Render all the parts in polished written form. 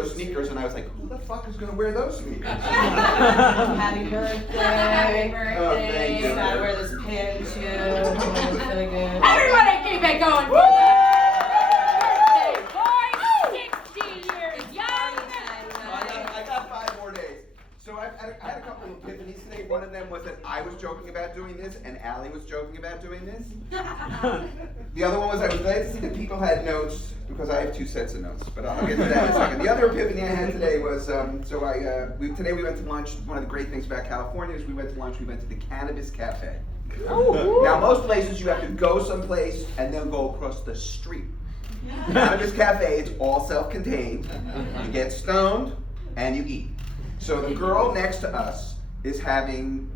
those sneakers, and I was like, who the fuck is going to wear those sneakers? Happy birthday. Happy birthday. Oh, thank you. Gotta wear this pin too. It's really good. Everybody keep it going. Woo! Birthday boy, 60 years young. I got 5 more days. So I had a couple of epiphanies today. One of them was that I was joking about doing this, and Allie was joking about doing this. The other one was I was glad to see that people had notes, because I have 2 sets of notes, but I'll get to that in a second. The other epiphany I had today was, today we went to lunch. One of the great things about California is we went to lunch, we went to the Cannabis Cafe. Now most places you have to go someplace and then go across the street. Cannabis Cafe, it's all self-contained. You get stoned and you eat. So the girl next to us is having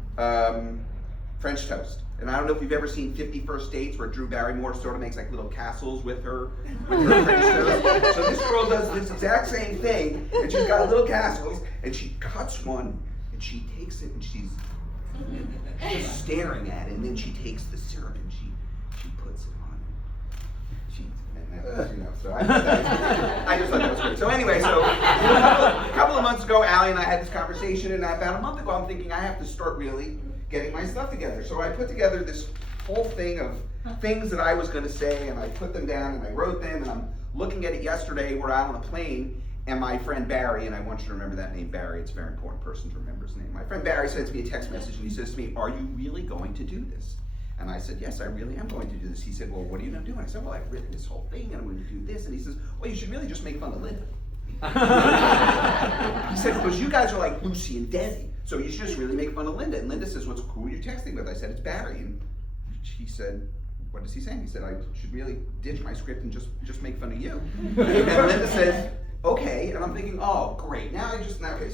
French toast. And I don't know if you've ever seen 50 First Dates where Drew Barrymore sort of makes like little castles with her French toast. So this girl does this exact same thing, and she's got little castles, and she cuts one, and she takes it, and she's staring at it, and then she takes the syrup and she puts it on. So I just thought that was great. So anyway, a couple of months ago, Allie and I had this conversation, and about a month ago, I'm thinking I have to start really getting my stuff together. So I put together this whole thing of things that I was going to say, and I put them down, and I wrote them, and I'm looking at it yesterday. We're out on a plane, and my friend Barry, and I want you to remember that name, Barry. It's a very important person to remember his name. My friend Barry sends me a text message, and he says to me, "Are you really going to do this?" And I said, "Yes, I really am going to do this." He said, "Well, what are you going to do?" And I said, "Well, I've written this whole thing, and I'm going to do this." And he says, "Well, you should really just make fun of Linda." He said, "Because you guys are like Lucy and Desi, so you should just really make fun of Linda." And Linda says, "Who are you texting with?" I said, "It's Barry." And he said, "What is he saying?" He said, "I should really ditch my script and just make fun of you." And Linda says, "Okay." And I'm thinking, oh, great. So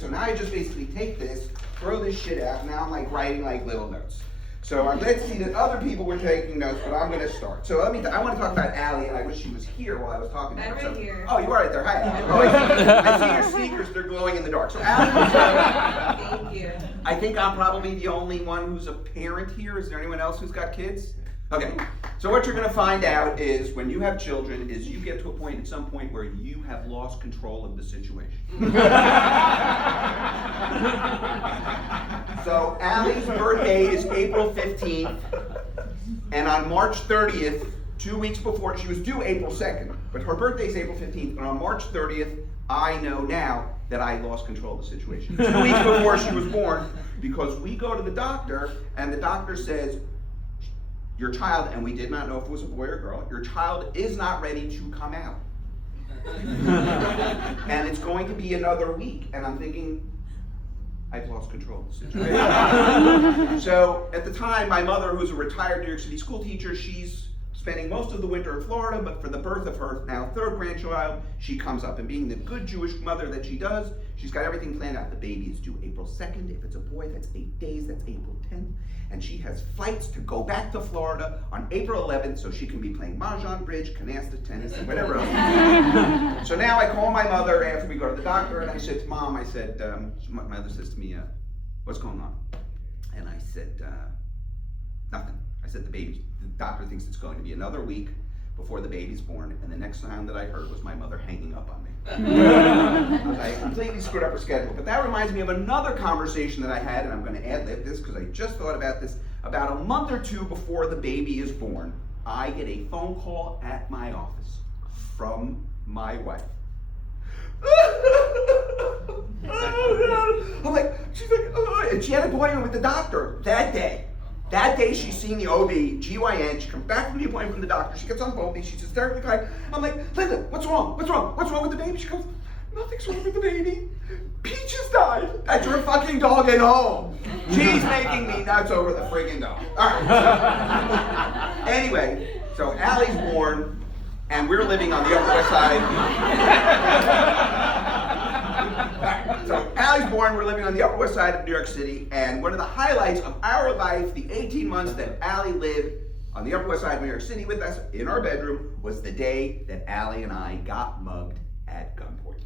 now I just basically take this, throw this shit out, and now I'm like writing like little notes. So I'm glad to see that other people were taking notes, but I'm going to start. So I want to talk about Allie, and I wish she was here while I was talking to her. I'm right here. Oh, you are right there. Hi, Allie. Oh, I see your sneakers. They're glowing in the dark. So Allie, Thank you. I think I'm probably the only one who's a parent here. Is there anyone else who's got kids? Okay. So what you're going to find out is when you have children is you get to a point at some point where you have lost control of the situation. So Allie's birthday is April 15th, and on March 30th, 2 weeks before, she was due April 2nd, but her birthday is April 15th, and on March 30th, I know now that I lost control of the situation. 2 weeks before she was born, because we go to the doctor, and the doctor says, your child, and we did not know if it was a boy or girl, your child is not ready to come out. And it's going to be another week, and I'm thinking, I've lost control of the situation. So at the time, my mother, who's a retired New York City school teacher, she's spending most of the winter in Florida, but for the birth of her now 3rd grandchild, she comes up. And being the good Jewish mother that she does, she's got everything planned out. The baby is due April 2nd. If it's a boy, that's 8 days, that's April 10th. And she has flights to go back to Florida on April 11th so she can be playing mahjong, bridge, canasta, tennis, and whatever else. So now I call my mother after we go to the doctor, and I said to Mom, I said, my mother says to me, what's going on? And I said, nothing. I said, the doctor thinks it's going to be another week before the baby's born, and the next sound that I heard was my mother hanging up on me. I completely screwed up her schedule. But that reminds me of another conversation that I had, and I'm going to ad-lib this because I just thought about this. About a month or 2 before the baby is born, I get a phone call at my office from my wife. I'm like, she's like, oh, and she had an appointment with the doctor that day. That day she's seeing the OB-GYN. She comes back from the appointment from the doctor. She gets on the phone with me. She's hysterically crying. I'm like, Linda, what's wrong? What's wrong? What's wrong with the baby? She goes, nothing's wrong with the baby. Peaches died. That's your fucking dog at home. She's making me nuts over the friggin' dog. All right. Anyway, so Allie's born, and we're living on the Upper West Side. So Allie's born, we're living on the Upper West Side of New York City, and one of the highlights of our life, the 18 months that Allie lived on the Upper West Side of New York City with us in our bedroom, was the day that Allie and I got mugged at gunpoint.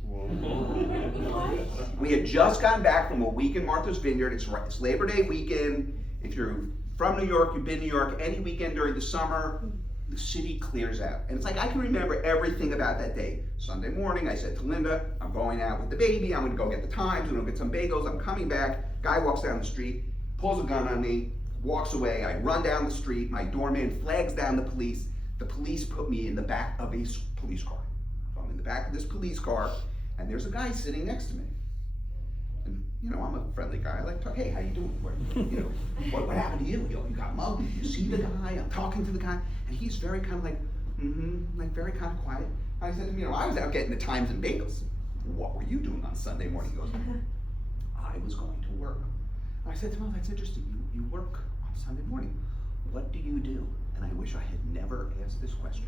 We had just gotten back from a week in Martha's Vineyard. It's Labor Day weekend. If you're from New York, you've been to New York, any weekend during the summer, the city clears out. And it's like, I can remember everything about that day. Sunday morning, I said to Linda, I'm going out with the baby, I'm gonna go get the Times, we're gonna get some bagels, I'm coming back. Guy walks down the street, pulls a gun on me, walks away. I run down the street, my doorman flags down the police. The police put me in the back of a police car. So I'm in the back of this police car, and there's a guy sitting next to me. And, you know, I'm a friendly guy. I like to talk, hey, how you doing? What happened to you? You got mugged? Did you see the guy? I'm talking to the guy. And he's very kind of like, very kind of quiet. I said to him, I was out getting the Times and bagels. What were you doing on Sunday morning? He goes, I was going to work. I said to him, that's interesting. You work on Sunday morning. What do you do? And I wish I had never asked this question.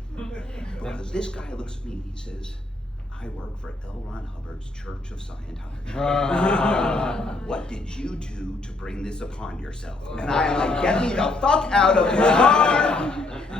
Because this guy looks at me and he says, I work for L. Ron Hubbard's Church of Scientology. What did you do to bring this upon yourself? And I'm like, get me the fuck out of the car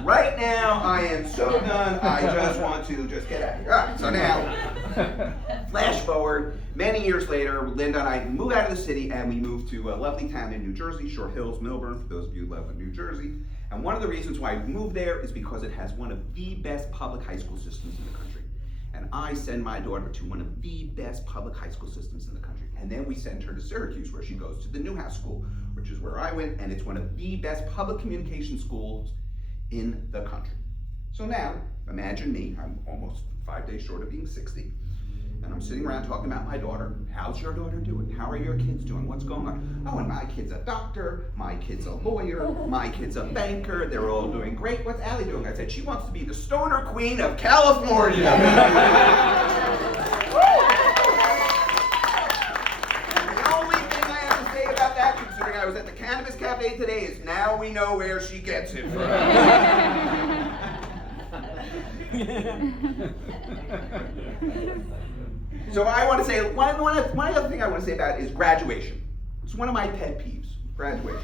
right now. I am so done. I just want to just get out of here. All right, so now, flash forward, many years later, Linda and I move out of the city and we move to a lovely town in New Jersey, Short Hills, Milburn, for those of you who live in New Jersey. And one of the reasons why we moved there is because it has one of the best public high school systems in the country. And I send my daughter to one of the best public high school systems in the country. And then we send her to Syracuse, where she goes to the Newhouse School, which is where I went, and it's one of the best public communication schools in the country. So now, imagine me, I'm almost 5 days short of being 60, and I'm sitting around talking about my daughter. How's your daughter doing? How are your kids doing? What's going on? Oh, and my kid's a doctor, my kid's a lawyer, my kid's a banker, they're all doing great. What's Allie doing? I said, she wants to be the stoner queen of California. The only thing I have to say about that, considering I was at the Cannabis Cafe today, is now we know where she gets it from. So I want to say, one other thing I want to say about it is graduation. It's one of my pet peeves, graduation.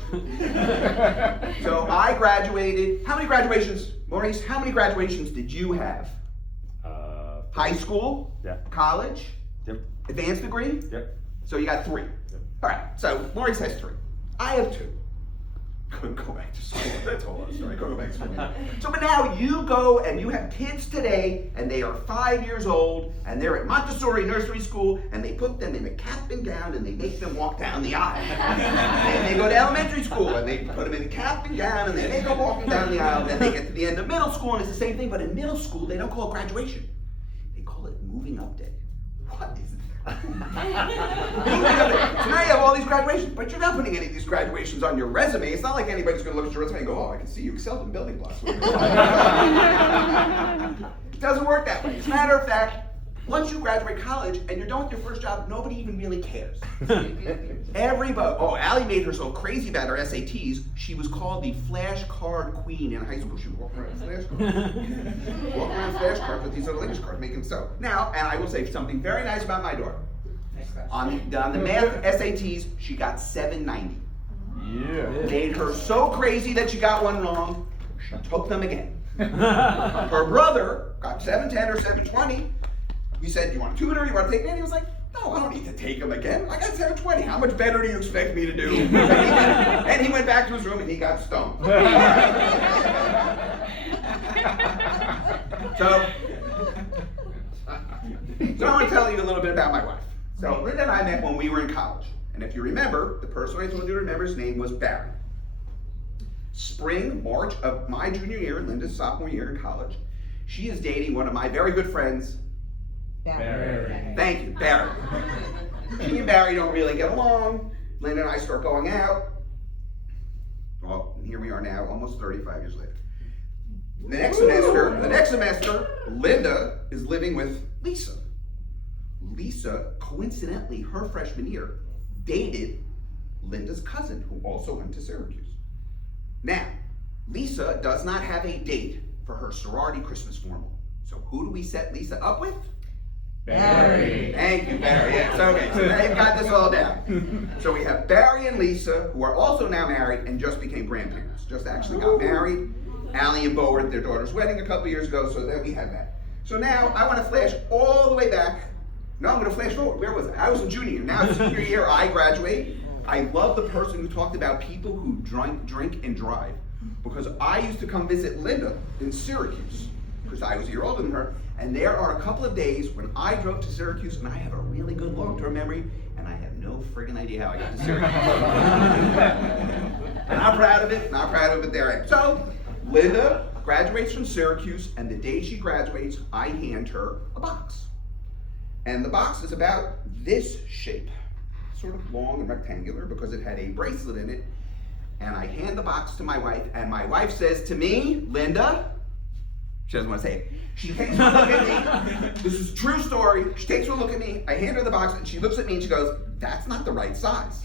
So I graduated, how many graduations, Maurice, how many graduations did you have? High school? Yeah. College? Yep. Advanced degree? Yep. So you got 3. Yep. All right, so Maurice has 3. I have 2. Couldn't go back to school. That's a whole other story. Couldn't go back to school. So, but now you go and you have kids today, and they are 5 years old, and they're at Montessori nursery school, and they put them in a cap and gown, and they make them walk down the aisle. And they go to elementary school, and they put them in a cap and gown, and they make them walking down the aisle. Then they get to the end of middle school, and it's the same thing. But in middle school, they don't call it graduation. They call it moving up day. What is that? So now you have all these graduations, but you're not putting any of these graduations on your resume. It's not like anybody's going to look at your resume and go, oh, I can see you excelled in building blocks. It doesn't work that way. As a matter of fact, once you graduate college and you're done with your first job, nobody even really cares. Everybody, Allie made her so crazy about her SATs, she was called the flashcard queen in high school. She would walk around with flashcards. Walk around with flashcards with these other ladies' cards, making so. Now, and I will say something very nice about my daughter. On the math SATs, she got 790. Yeah. Made her so crazy that she got one wrong, she took them again. Her brother got 710 or 720. We said, you want a tutor? You want to take me? And he was like, no, I don't need to take him again. I got 720. How much better do you expect me to do? And he went back to his room and he got stoned. So I want to tell you a little bit about my wife. So Linda and I met when we were in college. And if you remember, the person I told you to remember, his name was Barry. March of my junior year, Linda's sophomore year in college, she is dating one of my very good friends, Barry. Thank you, Barry. She and Barry don't really get along. Linda and I start going out. Well, here we are now, almost 35 years later. The next semester, Linda is living with Lisa. Lisa, coincidentally, her freshman year, dated Linda's cousin, who also went to Syracuse. Now, Lisa does not have a date for her sorority Christmas formal. So who do we set Lisa up with? Barry. Thank you, Barry. Yes, okay, so now you've got this all down. So we have Barry and Lisa, who are also now married and just became grandparents. Just actually got married. Allie and Bo were at their daughter's wedding a couple years ago, so then we had that. So now I want to flash all the way back. No, I'm going to flash forward. Where was I? I was in junior year. Now senior year, I graduate. I love the person who talked about people who drink and drive. because I used to come visit Linda in Syracuse, because I was a year older than her, and there are a couple of days when I drove to Syracuse, and I have a really good long-term memory, and I have no friggin' idea how I got to Syracuse. And I'm proud of it, there I am. So, Linda graduates from Syracuse, and the day she graduates, I hand her a box. And the box is about this shape, sort of long and rectangular, because it had a bracelet in it. And I hand the box to my wife, and my wife says to me, Linda, she doesn't want to say it. She takes one look at me. This is a true story. She takes one look at me. I hand her the box, and she looks at me and she goes, "That's not the right size."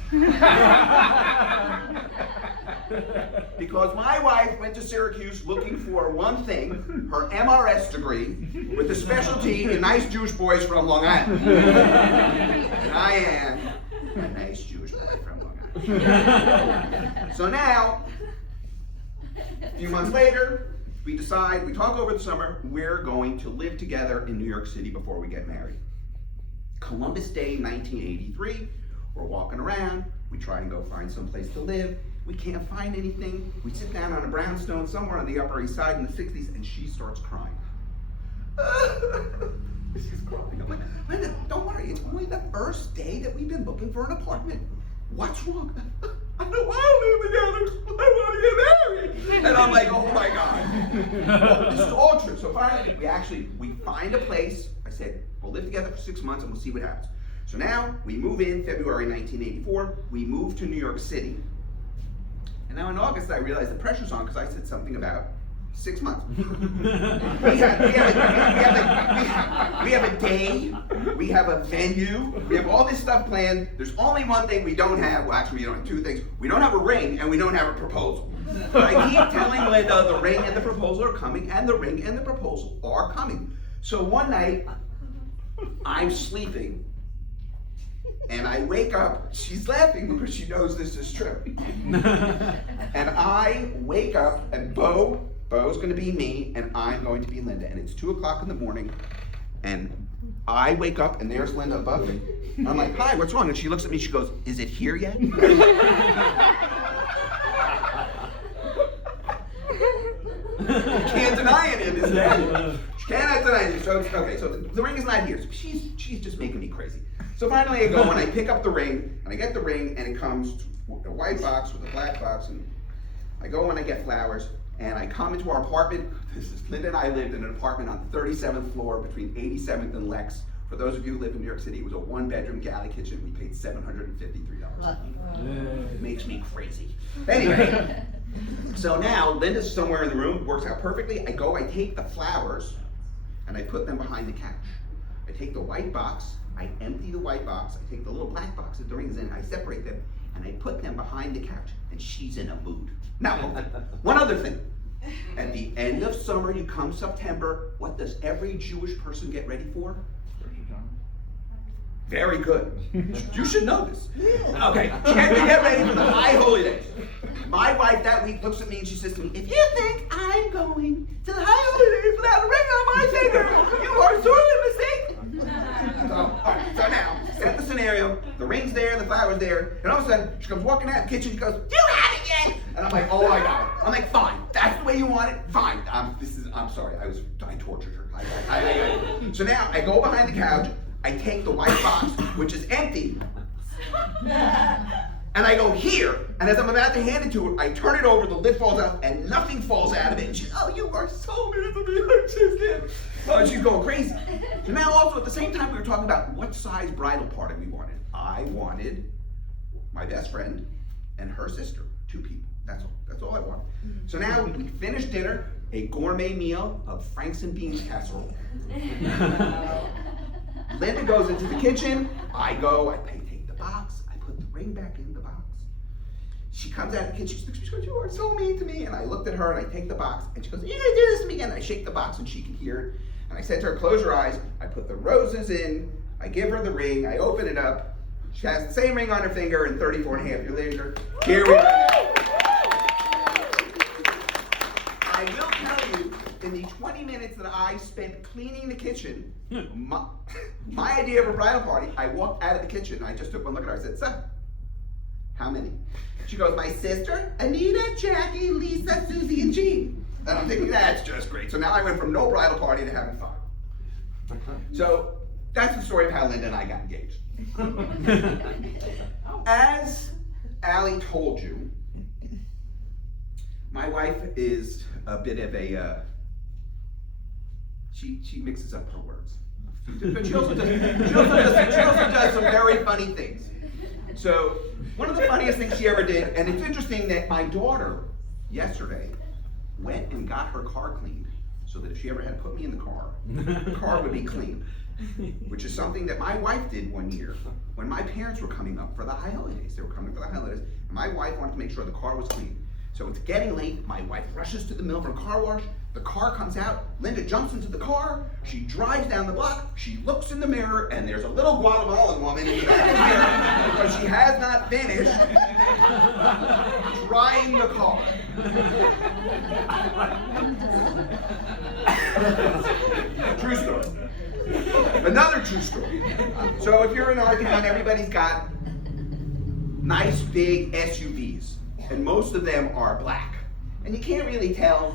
Because my wife went to Syracuse looking for one thing, her MRS degree, with a specialty in nice Jewish boys from Long Island. And I am a nice Jewish boy from Long Island. So now, a few months later, we decide, we talk over the summer, we're going to live together in New York City before we get married. Columbus Day 1983, we're walking around, we try and go find some place to live, we can't find anything, we sit down on a brownstone somewhere on the Upper East Side in the 60s, and she starts crying. She's crying. I'm like, Linda, don't worry, it's only the first day that we've been looking for an apartment. What's wrong? I don't want to live together. I want to get married. And I'm like, oh my God. Well, this is all true. So finally, we find a place. I said, we'll live together for 6 months and we'll see what happens. So now we move in February 1984. We move to New York City. And now in August, I realized the pressure's on because I said something about 6 months. We have a day, we have a venue, we have all this stuff planned. There's only one thing we don't have. Well, actually, we don't have two things. We don't have a ring, and we don't have a proposal. But I keep telling Linda the ring and the proposal are coming, and the ring and the proposal are coming. So one night, I'm sleeping, and I wake up. She's laughing because she knows this is true. And I wake up, and Bo's going to be me, and I'm going to be Linda. And it's 2 o'clock in the morning, and I wake up, and there's Linda above me. I'm like, hi, what's wrong? And she looks at me, she goes, is it here yet? You can't deny it in this day. She cannot deny it. So, okay, so the ring is not here. So she's just making me crazy. So finally I go and I pick up the ring, and I get the ring, and it comes with a white box with a black box, and I go and I get flowers. And I come into our apartment. Linda and I lived in an apartment on the 37th floor between 87th and Lex. For those of you who live in New York City, it was a one-bedroom galley kitchen. We paid $753. It makes me crazy. Anyway, so now Linda's somewhere in the room, works out perfectly. I take the flowers, and I put them behind the couch. I take the white box, I empty the white box, I take the little black box that the ring's in, I separate them, and I put them behind the couch, and she's in a mood. Now, one other thing. At the end of summer, you come September, what does every Jewish person get ready for? Very good. You should know this. Okay, we get ready for the high holy days. My wife that week looks at me and she says to me, if you think I'm going to the high holy days without a ring on my finger, you are sorely mistaken. So now, set the scenario, the ring's there, the flower's there, and all of a sudden, she comes walking out of the kitchen, she goes, you have it yet? And I'm like, oh my God. I'm like, fine, that's the way you want it, fine. I'm sorry, I tortured her. So now, I go behind the couch, I take the white box, which is empty, and I go here, and as I'm about to hand it to her, I turn it over, the lid falls out, and nothing falls out of it. And she's, oh, you are so mean to me, I just can't. Oh, she's going crazy. So now also, at the same time, we were talking about what size bridal party we wanted. I wanted my best friend and her sister, 2 people. That's all I wanted. So now we finished dinner, a gourmet meal of Franks and beans casserole. Linda goes into the kitchen, I take the box, I put the ring back in the box. She comes out of the kitchen, she goes, you are so mean to me. And I looked at her and I take the box, and she goes, you're gonna do this to me again. I shake the box and she can hear it. And I said to her, close your eyes. I put the roses in, I give her the ring, I open it up. She has the same ring on her finger, and 34 and a half years later, here we are. I will tell you, in the 20 minutes that I spent cleaning the kitchen, my idea of a bridal party, I walked out of the kitchen, I just took one look at her, I said, son, How many? She goes, my sister, Anita, Jackie, Lisa, Susie, and Jean. And I'm thinking, that's just great. So now I went from no bridal party to having 5. So that's the story of how Linda and I got engaged. As Allie told you, my wife is a bit of a, she mixes up her words. But she also does some very funny things. So one of the funniest things she ever did, and it's interesting that my daughter yesterday went and got her car cleaned so that if she ever had to put me in the car would be clean. Which is something that my wife did one year when my parents were coming up for the holidays. They were coming for the holidays, and my wife wanted to make sure the car was clean. So it's getting late, my wife rushes to the mill for a car wash, the car comes out, Linda jumps into the car, she drives down the block, she looks in the mirror, and there's a little Guatemalan woman in the back of the mirror because she has not finished drying the car. True story. Another true story. So if you're in our town, everybody's got nice big SUVs, and most of them are black. And you can't really tell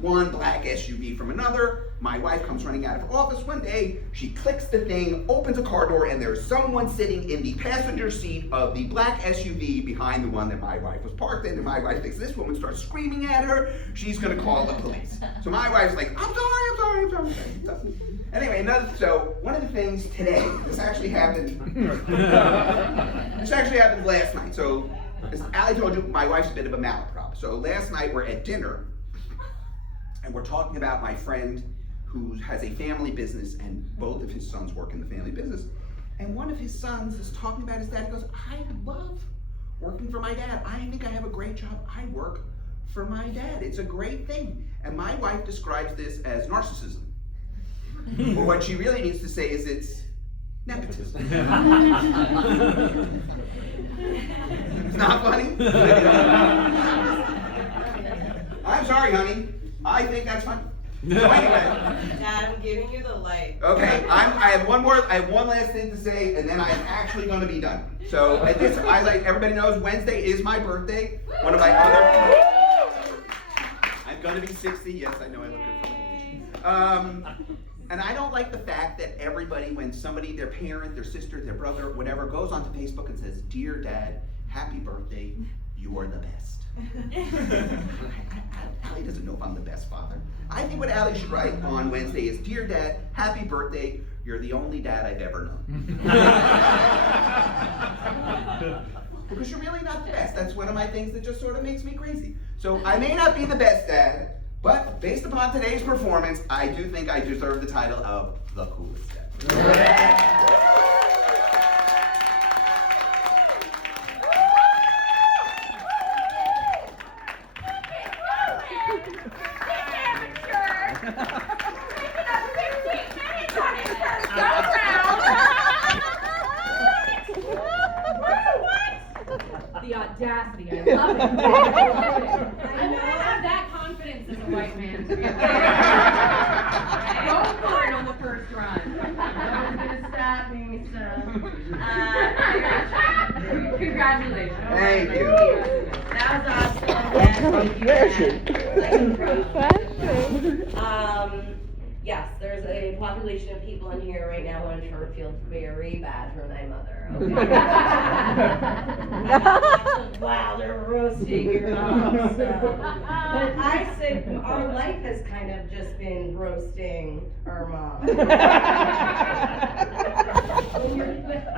one black SUV from another. My wife comes running out of her office one day, she clicks the thing, opens a car door, and there's someone sitting in the passenger seat of the black SUV behind the one that my wife was parked in, and my wife thinks this woman starts screaming at her, she's gonna call the police. So my wife's like, I'm sorry. Anyway, so one of the things today, this actually happened last night. So as Allie told you, my wife's a bit of a malaprop. So last night we're at dinner, and we're talking about my friend who has a family business, and both of his sons work in the family business. And one of his sons is talking about his dad. He goes, I love working for my dad. I think I have a great job. I work for my dad. It's a great thing. And my wife describes this as narcissism. But what she really needs to say is it's nepotism. It's not funny? I'm sorry, honey. I think that's funny. So anyway. Dad, I'm giving you the light. Okay, I have one last thing to say, and then I'm actually going to be done. So everybody knows Wednesday is my birthday. One of my other. I'm going to be 60. Yes, I know I look good for my age. And I don't like the fact that everybody, when somebody, their parent, their sister, their brother, whatever, goes onto Facebook and says, "Dear Dad, happy birthday. You are the best." Allie doesn't know if I'm the best father. I think what Allie should write on Wednesday is, "Dear Dad, happy birthday. You're the only dad I've ever known." Because you're really not the best. That's one of my things that just sort of makes me crazy. So I may not be the best dad, but based upon today's performance, I do think I deserve the title of the coolest dad. The audacity, I love it. I don't have that confidence as a white man. Go for it on the first run. No one's gonna stop me, so. Congratulations. Thank you. That was awesome. Yes, there's a population of people in here right now who I'm sure feel very bad for my mother. Okay? Wow, they're roasting your mom. So. But I said our life has kind of just been roasting our mom.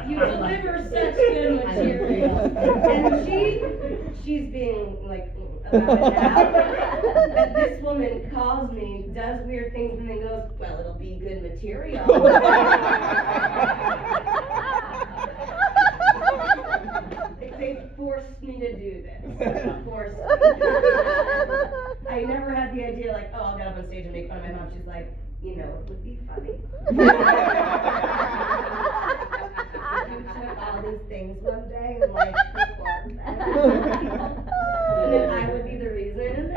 You deliver such good material, and she's being like about it now. But this woman calls me, does weird things, and then goes, "Well, it'll be good material." They forced me to do this. Forced me. I never had the idea like, oh, I'll get up on stage and make fun of my mom. She's like, you know, it would be funny. You took all these things one day and like performed them. And then I would be the reason.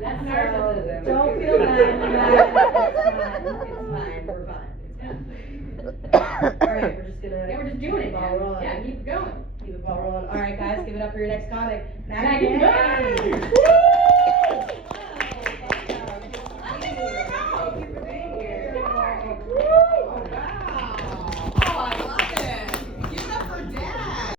That's narcissism. Don't feel bad. It's fine. We're fine. Alright, we're just gonna. Yeah, we're just doing it, Ball man. rolling. Yeah, keep going. Keep the ball rolling. All right, guys, give it up for your next comic, Maggie May. Woo!